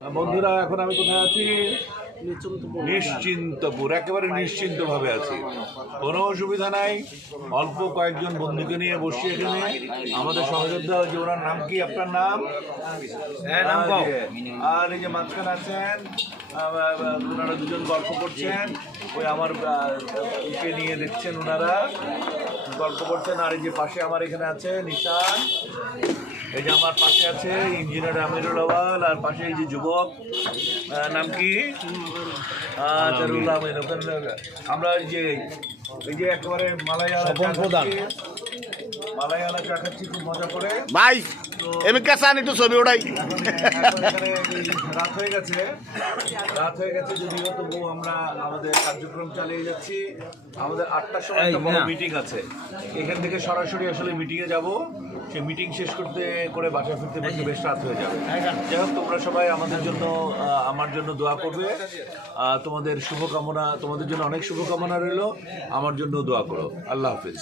বন্ধুরা, এখন আমি কোথায় আছি? নিশ্চিন্তপুর। একেবারে নিশ্চিন্ত ভাবে আছি, কোনো অসুবিধা নাই। অল্প কয়েকজন বন্ধুকে নিয়ে বসছি এখানে। আমাদের সহযোদ্ধা হচ্ছে, ওনার নাম কি? আপনার নাম? আর এই যে মাঝখানে আছেন, ওনারা দুজন গল্প করছেন। ওই আমার কে নিয়ে দেখছেন, ওনারা গল্প করছেন। আর এই যে পাশে আমার এখানে আছে নিশান, এই যে আমার পাশে আছে ইঞ্জিনিয়ার আমিরুল আওয়াল, আর পাশে এই যে যুবক, নাম কি? আমরা এই যে একেবারে মালায়ালা চা খাচ্ছি খুব মজা করে। ভাই এমনি কেসান একটু ছবি ওঠাই। রাত হয়ে গেছে যদিও, তবু আমরা আমাদের কার্যক্রম চালিয়ে যাচ্ছি। আমাদের 8টার সময় একটা বড় মিটিং আছে, এখান থেকে সরাসরি আসলে মিটিংয়ে যাব। সেই মিটিং শেষ করে বাসায় ফিরতে বেশ রাত হয়ে যাবে। যাই হোক, তোমরা সবাই আমাদের জন্য, আমার জন্য দোয়া করবে। তোমাদের শুভকামনা, তোমাদের জন্য অনেক শুভকামনা রইল। আমার জন্য দোয়া করো। আল্লাহ হাফিজ।